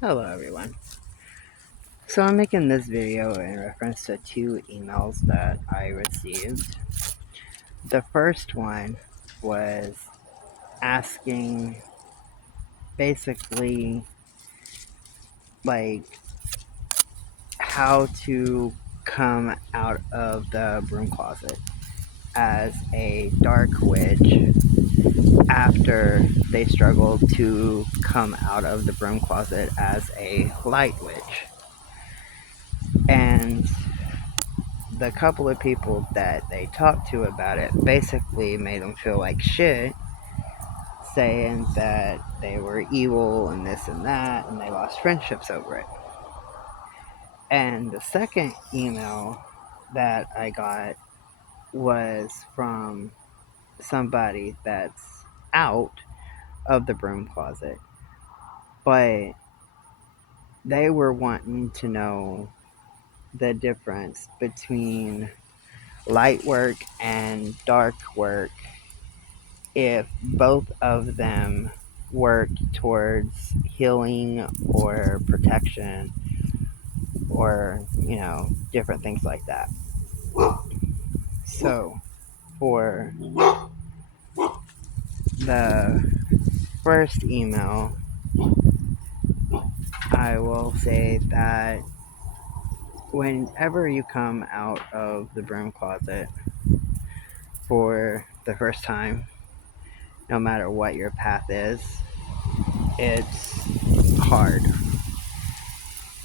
Hello everyone. So I'm making this video in reference to two emails that I received. The first one was asking basically like how to come out of the broom closet as a dark witch after they struggled to come out of the broom closet as a light witch. And the couple of people that they talked to about it basically made them feel like shit, saying that they were evil and this and that, and they lost friendships over it. And the second email that I got was from somebody that's out of the broom closet, but they were wanting to know the difference between light work and dark work, if both of them work towards healing or protection or, different things like that. So, for the first email, I will say that whenever you come out of the broom closet for the first time, no matter what your path is, it's hard.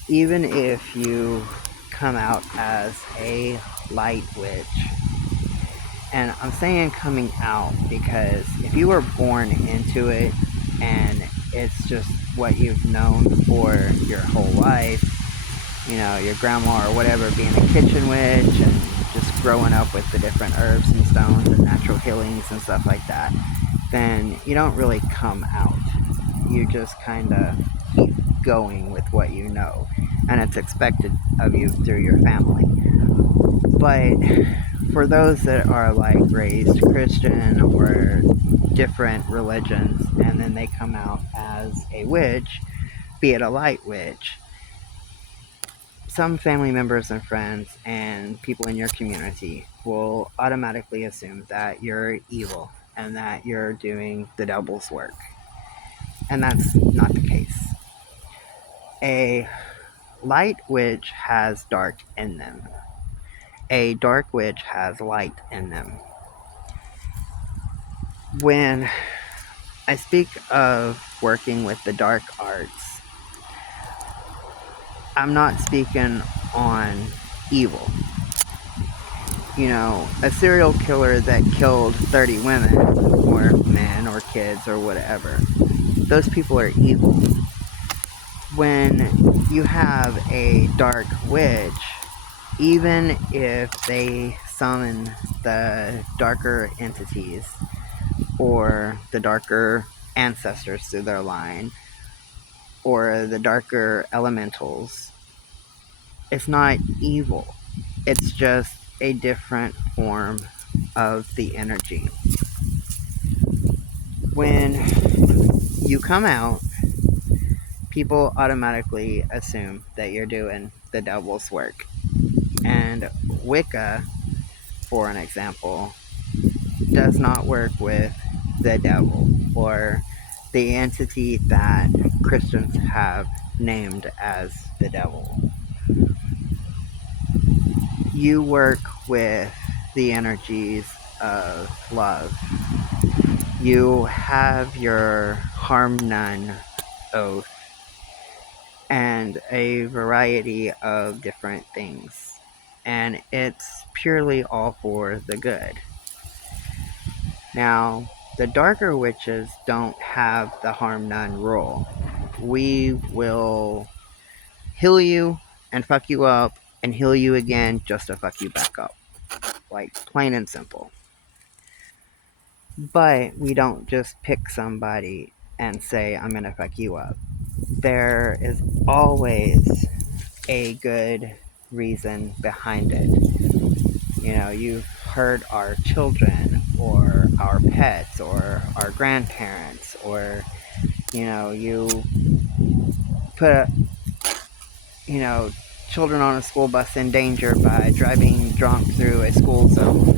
Even if you come out as a light witch, and I'm saying coming out because if you were born into it and it's just what you've known for your whole life, your grandma or whatever being a kitchen witch and just growing up with the different herbs and stones and natural healings and stuff like that, then you don't really come out. You just kind of keep going with what you know, and it's expected of you through your family. But for those that are like raised Christian or different religions, and then they come out as a witch, be it a light witch, some family members and friends and people in your community will automatically assume that you're evil and that you're doing the devil's work. And that's not the case. A light witch has dark in them. A dark witch has light in them. When I speak of working with the dark arts, I'm not speaking on evil. A serial killer that killed 30 women, or men, or kids, or whatever, those people are evil. When you have a dark witch, even if they summon the darker entities or the darker ancestors through their line or the darker elementals, it's not evil. It's just a different form of the energy. When you come out, people automatically assume that you're doing the devil's work. And Wicca, for an example, does not work with the devil or the entity that Christians have named as the devil. You work with the energies of love. You have your harm none oath and a variety of different things. And it's purely all for the good. Now, the darker witches don't have the harm none rule. We will heal you and fuck you up and heal you again just to fuck you back up. Like, plain and simple. But we don't just pick somebody and say, I'm gonna fuck you up. There is always a good reason behind it. You've heard our children or our pets or our grandparents, or you put, you know, children on a school bus in danger by driving drunk through a school zone.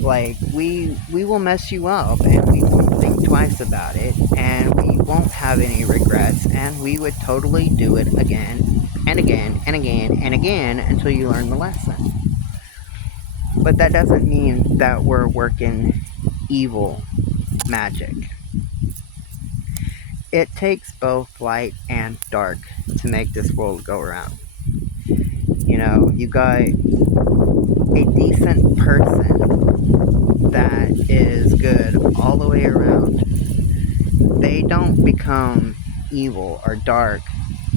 Like, we will mess you up, and we won't think twice about it, and we won't have any regrets, and we would totally do it again and again and again and again until you learn the lesson. But that doesn't mean that we're working evil magic. It takes both light and dark to make this world go around. You got a decent person that is good all the way around. They don't become evil or dark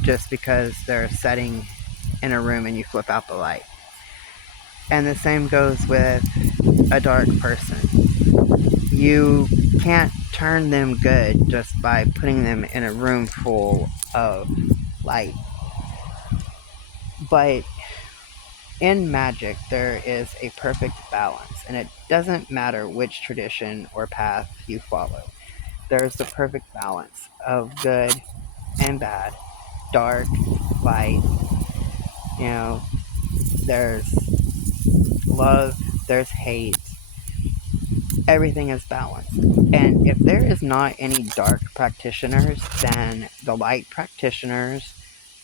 just because they're sitting in a room and you flip out the light. And the same goes with a dark person. You can't turn them good just by putting them in a room full of light. But in magic, there is a perfect balance, and it doesn't matter which tradition or path you follow. There's the perfect balance of good and bad, dark, light. You know, there's love, there's hate. Everything is balanced. And if there is not any dark practitioners, then the light practitioners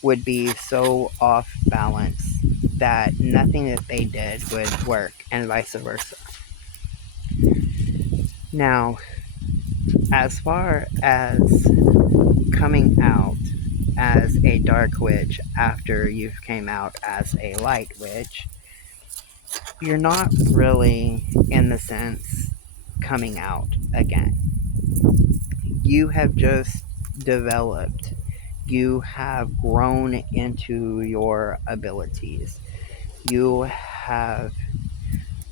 would be so off balance that nothing that they did would work, and vice versa. Now, as far as coming out as a dark witch after you came out as a light witch, you're not really, in the sense, coming out again. You have just developed. You have grown into your abilities. You have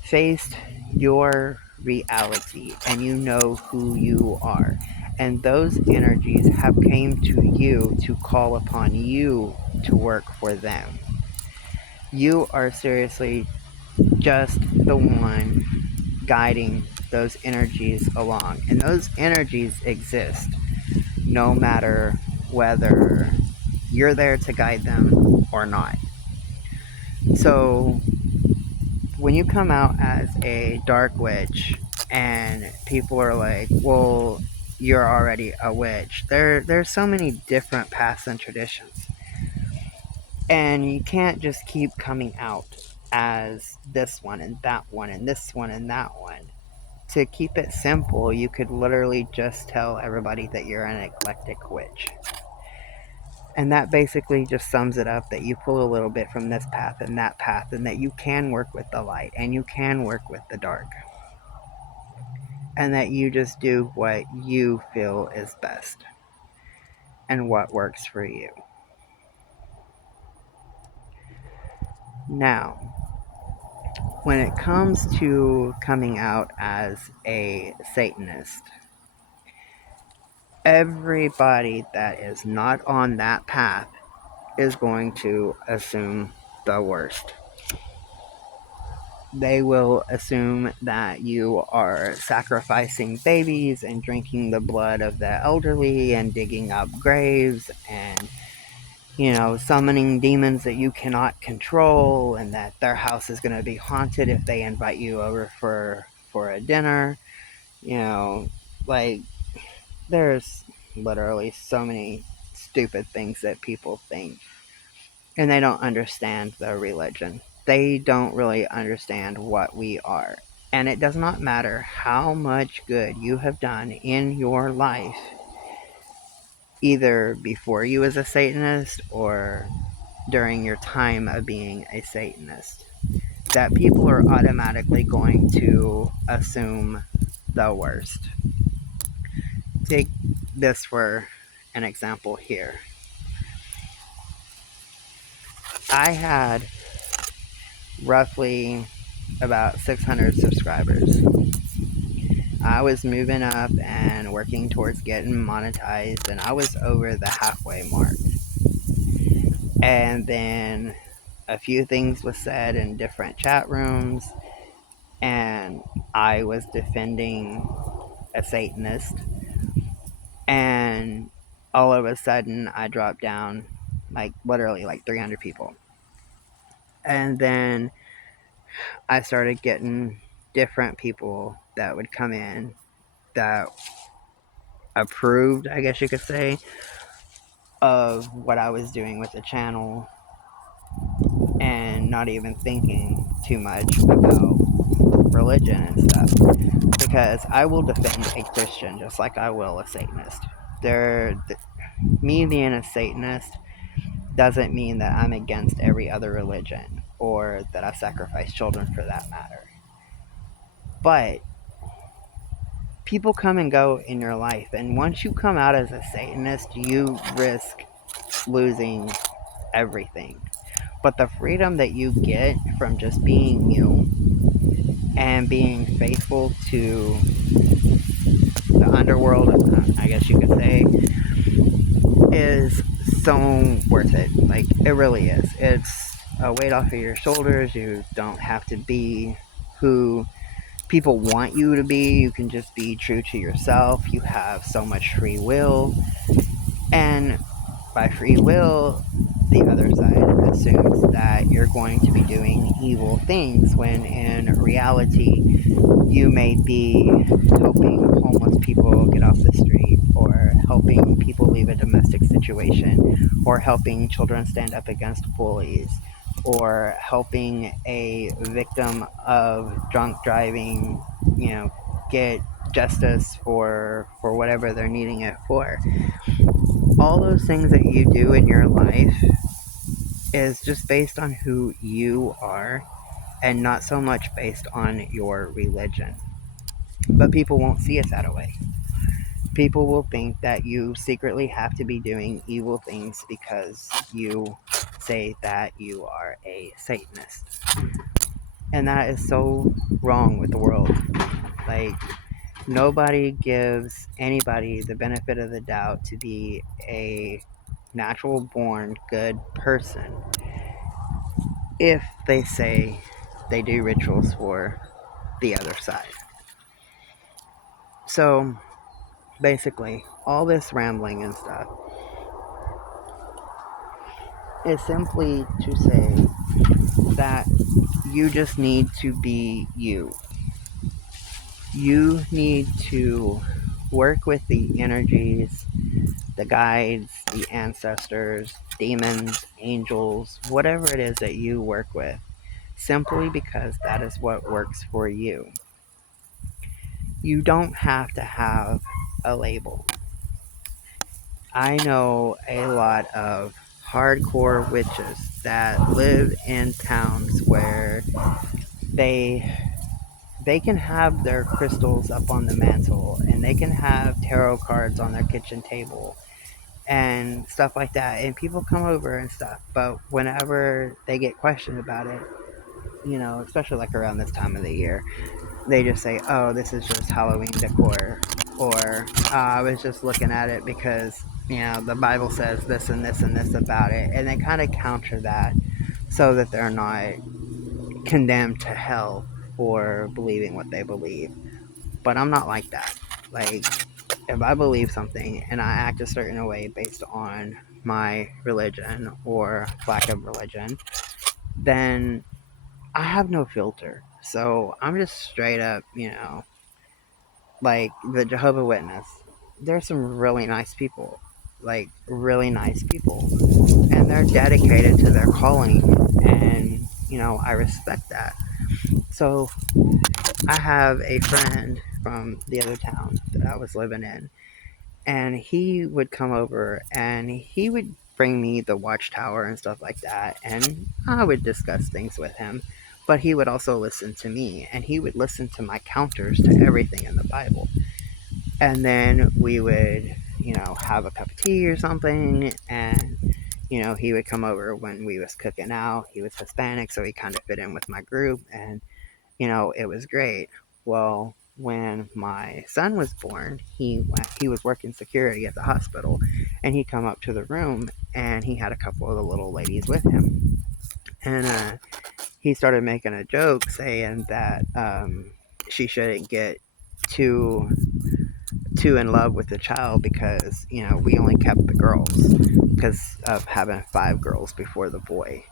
faced your reality, and you know who you are. And those energies have came to you to call upon you to work for them. You are seriously just the one guiding those energies along. And those energies exist no matter whether you're there to guide them or not. So when you come out as a dark witch and people are like, well, you're already a witch. There's so many different paths and traditions. And you can't just keep coming out as this one and that one and this one and that one. To keep it simple, you could literally just tell everybody that you're an eclectic witch. And that basically just sums it up, that you pull a little bit from this path and that path, and that you can work with the light and you can work with the dark. And that you just do what you feel is best and what works for you. Now, when it comes to coming out as a Satanist, everybody that is not on that path is going to assume the worst. They will assume that you are sacrificing babies and drinking the blood of the elderly and digging up graves and, summoning demons that you cannot control, and that their house is going to be haunted if they invite you over for a dinner. Like, there's literally so many stupid things that people think, and they don't understand the religion. They don't really understand what we are. And it does not matter how much good you have done in your life, either before you as a Satanist or during your time of being a Satanist, that people are automatically going to assume the worst. Take this for an example here. I had roughly about 600 subscribers. I was moving up and working towards getting monetized, and I was over the halfway mark. And then a few things was said in different chat rooms, and I was defending a Satanist, and all of a sudden I dropped down like literally like 300 people. And then I started getting different people that would come in that approved, I guess you could say, of what I was doing with the channel, and not even thinking too much about religion and stuff. Because I will defend a Christian just like I will a Satanist. Me being a Satanist doesn't mean that I'm against every other religion or that I sacrifice children for that matter. But people come and go in your life, and once you come out as a Satanist, you risk losing everything. But the freedom that you get from just being you and being faithful to the underworld, I guess you could say, is so worth it. Like, it really is. It's a weight off of your shoulders. You don't have to be who people want you to be. You can just be true to yourself. You have so much free will. And by free will, the other side assumes that you're going to be doing evil things when in reality you may be helping homeless people get off the street, or helping people leave a domestic situation, or helping children stand up against bullies, or helping a victim of drunk driving, get justice for whatever they're needing it for. All those things that you do in your life is just based on who you are, and not so much based on your religion. But people won't see it that way. People will think that you secretly have to be doing evil things because you say that you are a Satanist. And that is so wrong with the world. Like, nobody gives anybody the benefit of the doubt to be a natural born good person if they say they do rituals for the other side. So basically, all this rambling and stuff is simply to say that you just need to be you. You need to work with the energies, the guides, the ancestors, demons, angels, whatever it is that you work with, simply because that is what works for you. You don't have to have a label. I know a lot of hardcore witches that live in towns where they they can have their crystals up on the mantle, and they can have tarot cards on their kitchen table and stuff like that, and people come over and stuff. But whenever they get questioned about it, especially like around this time of the year, they just say, oh, this is just Halloween decor, or I was just looking at it because the Bible says this and this and this about it, and they kind of counter that so that they're not condemned to hell for believing what they believe. But I'm not like that. Like, if I believe something and I act a certain way based on my religion or lack of religion, then I have no filter. So I'm just straight up, like the Jehovah Witness. There's some really nice people, like really nice people, and they're dedicated to their calling, and I respect that. So I have a friend from the other town that I was living in, and he would come over and he would bring me the watchtower and stuff like that, and I would discuss things with him. But he would also listen to me, and he would listen to my counters to everything in the Bible. And then we would, have a cup of tea or something, and he would come over when we was cooking out. He was Hispanic, so he kind of fit in with my group, and it was great. Well, when my son was born, he was working security at the hospital, and he come up to the room, and he had a couple of the little ladies with him, and he started making a joke saying that she shouldn't get too too in love with the child because, we only kept the girls because of having 5 girls before the boy.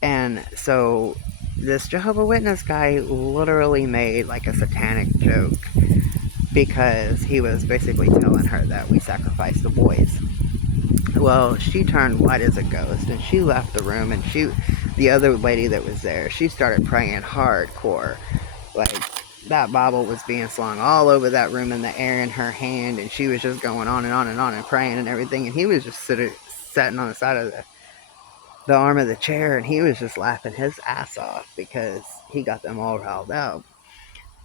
And so this Jehovah Witness guy literally made like a satanic joke because he was basically telling her that we sacrificed the boys. Well, she turned white as a ghost and she left the room, and the other lady that was there, she started praying hardcore. Like, that Bible was being slung all over that room in the air in her hand, and she was just going on and on and on and praying and everything, and he was just sitting on the side of the arm of the chair, and he was just laughing his ass off because he got them all riled up.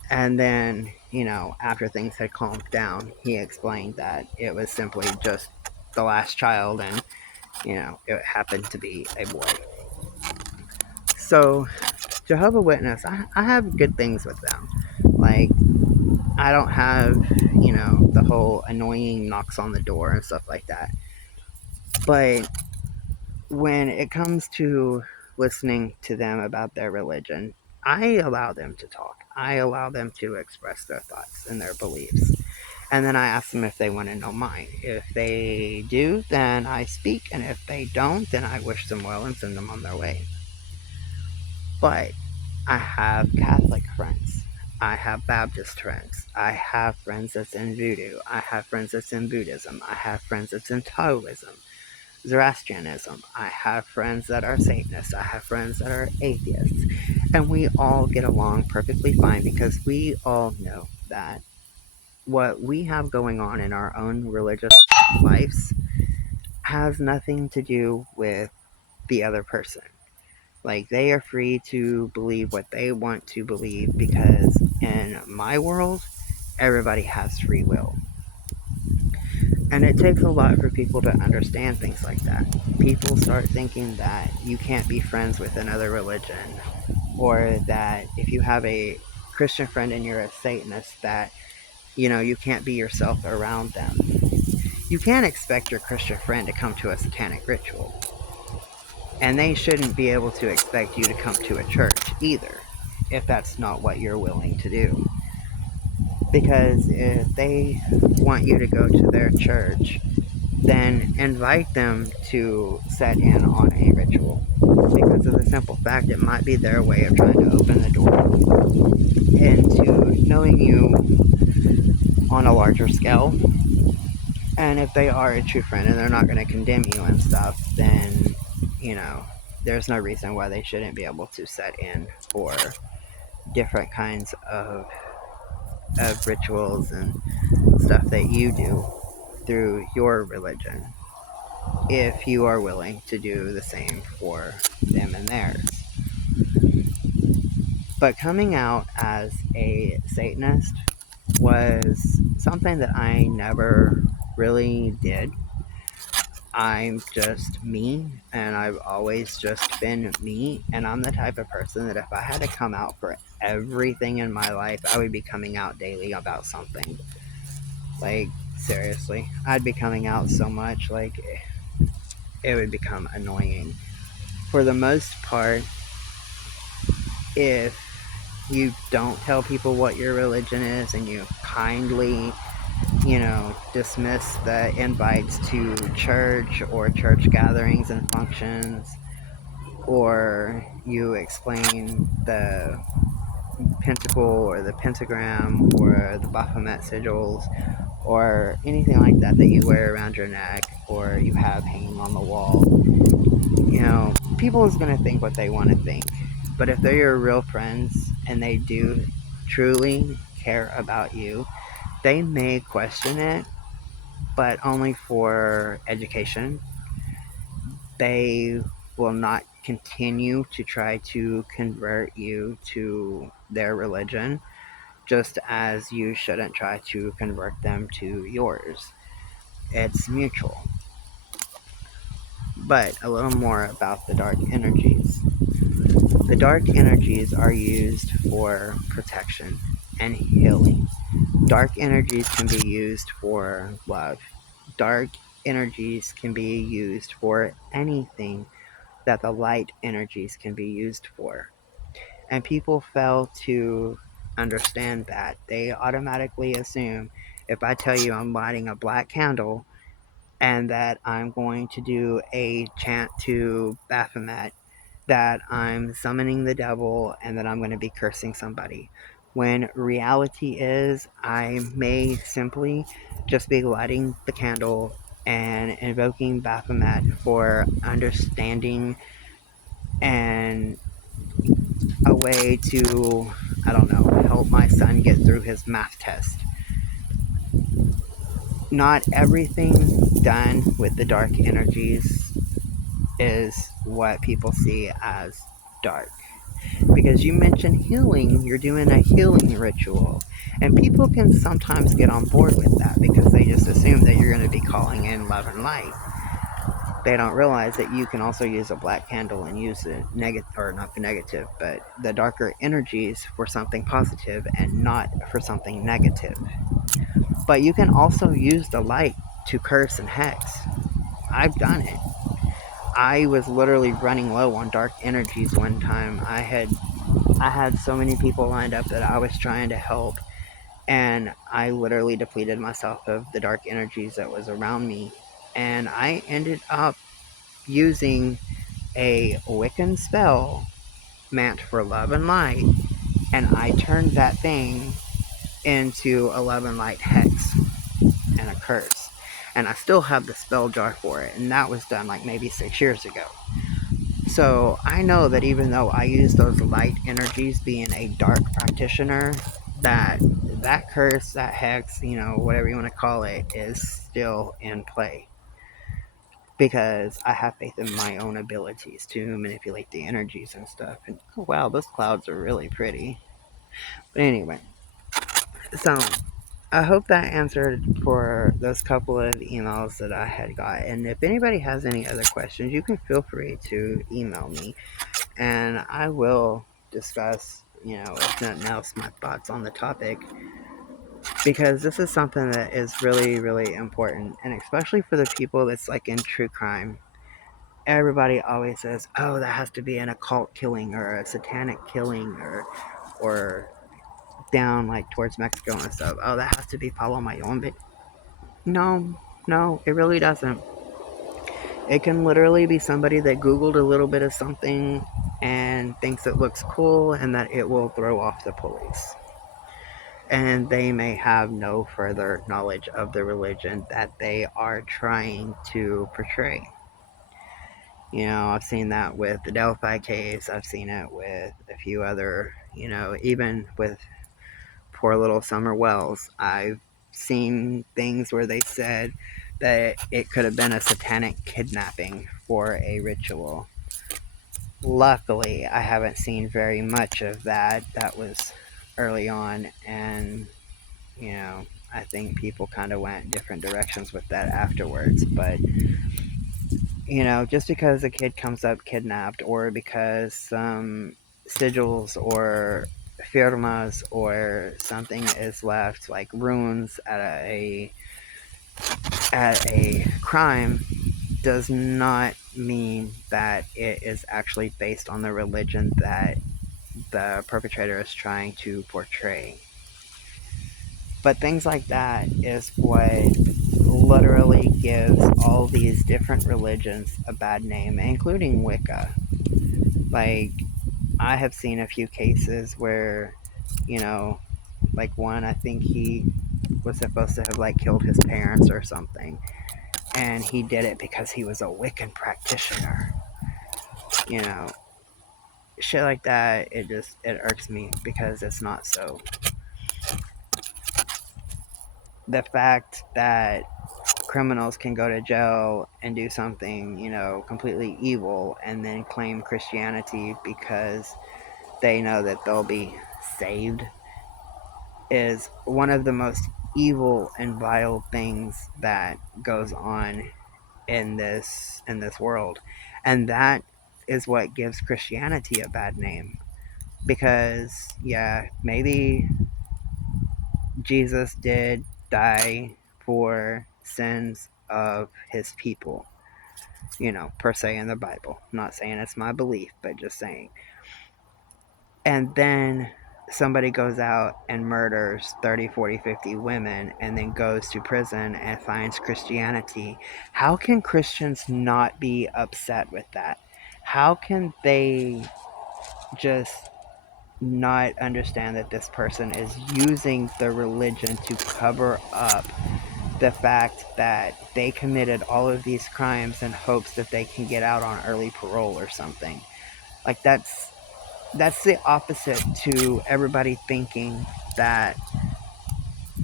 And then, after things had calmed down, he explained that it was simply just the last child, and, it happened to be a boy. So, Jehovah Witness, I have good things with them. Like, I don't have, the whole annoying knocks on the door and stuff like that. But when it comes to listening to them about their religion, I allow them to talk. I allow them to express their thoughts and their beliefs. And then I ask them if they want to know mine. If they do, then I speak. And if they don't, then I wish them well and send them on their way. But I have Catholic friends. I have Baptist friends. I have friends that's in Voodoo. I have friends that's in Buddhism. I have friends that's in Taoism, Zoroastrianism. I have friends that are Satanists. I have friends that are atheists. And we all get along perfectly fine because we all know that what we have going on in our own religious lives has nothing to do with the other person. Like, they are free to believe what they want to believe because in my world, everybody has free will. And it takes a lot for people to understand things like that. People start thinking that you can't be friends with another religion, or that if you have a Christian friend and you're a Satanist, that, you can't be yourself around them. You can't expect your Christian friend to come to a satanic ritual. And they shouldn't be able to expect you to come to a church either, if that's not what you're willing to do. Because if they want you to go to their church, then invite them to set in on a ritual. Because of the simple fact, it might be their way of trying to open the door into knowing you on a larger scale. And if they are a true friend and they're not going to condemn you and stuff, then, you know, there's no reason why they shouldn't be able to set in for different kinds of rituals and stuff that you do through your religion, if you are willing to do the same for them and theirs. But coming out as a Satanist was something that I never really did. I'm just me, and I've always just been me, and I'm the type of person that if I had to come out for everything in my life, I would be coming out daily about something. Like, seriously, I'd be coming out so much, like, it would become annoying. For the most part, if you don't tell people what your religion is and you kindly, dismiss the invites to church or church gatherings and functions, or you explain the pentacle or the pentagram or the Baphomet sigils or anything like that that you wear around your neck or you have hanging on the wall, people is going to think what they want to think. But if they're your real friends and they do truly care about you, they may question it, but only for education. They will not continue to try to convert you to their religion, just as you shouldn't try to convert them to yours. It's mutual. But a little more about the dark energies. The dark energies are used for protection and healing. Dark energies can be used for love. Dark energies can be used for anything that the light energies can be used for. And people fail to understand that. They automatically assume If I tell you I'm lighting a black candle and that I'm going to do a chant to Baphomet, that I'm summoning the devil, and that I'm going to be cursing somebody. When reality is, I may simply just be lighting the candle and invoking Baphomet for understanding and a way to, I don't know, help my son get through his math test. Not everything done with the dark energies is what people see as dark. Because you mentioned healing, you're doing a healing ritual. And people can sometimes get on board with that because they just assume that you're going to be calling in love and light. They don't realize that you can also use a black candle and use the negative, or not the negative, but the darker energies for something positive and not for something negative. But you can also use the light to curse and hex. I've done it. I was literally running low on dark energies one time. I had so many people lined up that I was trying to help, and I literally depleted myself of the dark energies that was around me. And I ended up using a Wiccan spell meant for love and light, and I turned that thing into a love and light hex and a curse. And I still have the spell jar for it, and that was done like maybe 6 years ago. So I know that even though I use those light energies being a dark practitioner, that that curse, that hex, whatever you want to call it, is still in play. Because I have faith in my own abilities to manipulate the energies and stuff. And oh wow, those clouds are really pretty. But anyway, so I hope that answered for those couple of emails that I had got. And if anybody has any other questions, you can feel free to email me, and I will discuss, if nothing else, my thoughts on the topic, because this is something that is really, really important, and especially for the people that's like in true crime. Everybody always says, "Oh, that has to be an occult killing or a satanic killing, or down like towards Mexico and stuff. Oh, that has to be Palo Mayon." But no, no, it really doesn't. It can literally be somebody that Googled a little bit of something and thinks it looks cool and that it will throw off the police. And they may have no further knowledge of the religion that they are trying to portray. I've seen that with the Delphi case. I've seen it with a few other, even with poor little Summer Wells. I've seen things where they said that it could have been a satanic kidnapping for a ritual. Luckily, I haven't seen very much of that. That was early on, and I think people kind of went different directions with that afterwards. But just because a kid comes up kidnapped, or because some sigils or firmas or something is left, like runes at a crime, does not mean that it is actually based on the religion that the perpetrator is trying to portray. But things like that is what literally gives all these different religions a bad name, including Wicca. Like, I have seen a few cases where, you know, like one, I think he was supposed to have like killed his parents or something, and he did it because he was a Wiccan practitioner. You know, shit like that. It irks me because it's not so. The fact that criminals can go to jail and do something, completely evil, and then claim Christianity because they know that they'll be saved, is one of the most evil and vile things that goes on in this world. And that is what gives Christianity a bad name. Because yeah, maybe Jesus did die for sins of his people, per se in the Bible. I'm not saying it's my belief, but just saying. And then somebody goes out and murders 30, 40, 50 women and then goes to prison and finds Christianity, how can Christians not be upset with that? How can they just not understand that this person is using the religion to cover up the fact that they committed all of these crimes in hopes that they can get out on early parole or something? Like that's the opposite to everybody thinking that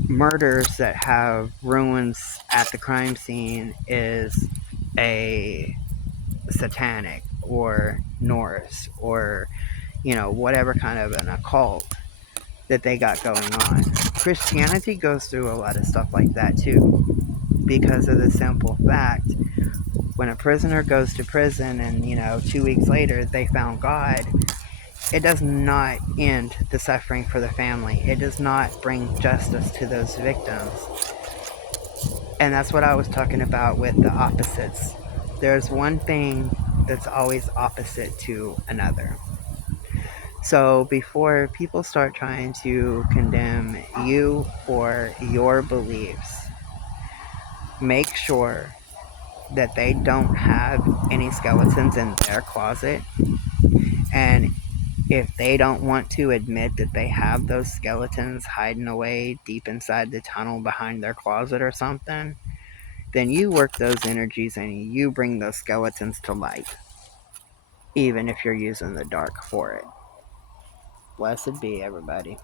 murders that have ruins at the crime scene is a satanic or Norse or, whatever kind of an occult that they got going on. Christianity goes through a lot of stuff like that too, because of the simple fact when a prisoner goes to prison and, 2 weeks later they found God, it does not end the suffering for the family. It does not bring justice to those victims. And that's what I was talking about with the opposites. There's one thing that's always opposite to another. So before people start trying to condemn you or your beliefs, make sure that they don't have any skeletons in their closet. And if they don't want to admit that they have those skeletons hiding away deep inside the tunnel behind their closet or something, then you work those energies and you bring those skeletons to light, even if you're using the dark for it. Blessed be everybody.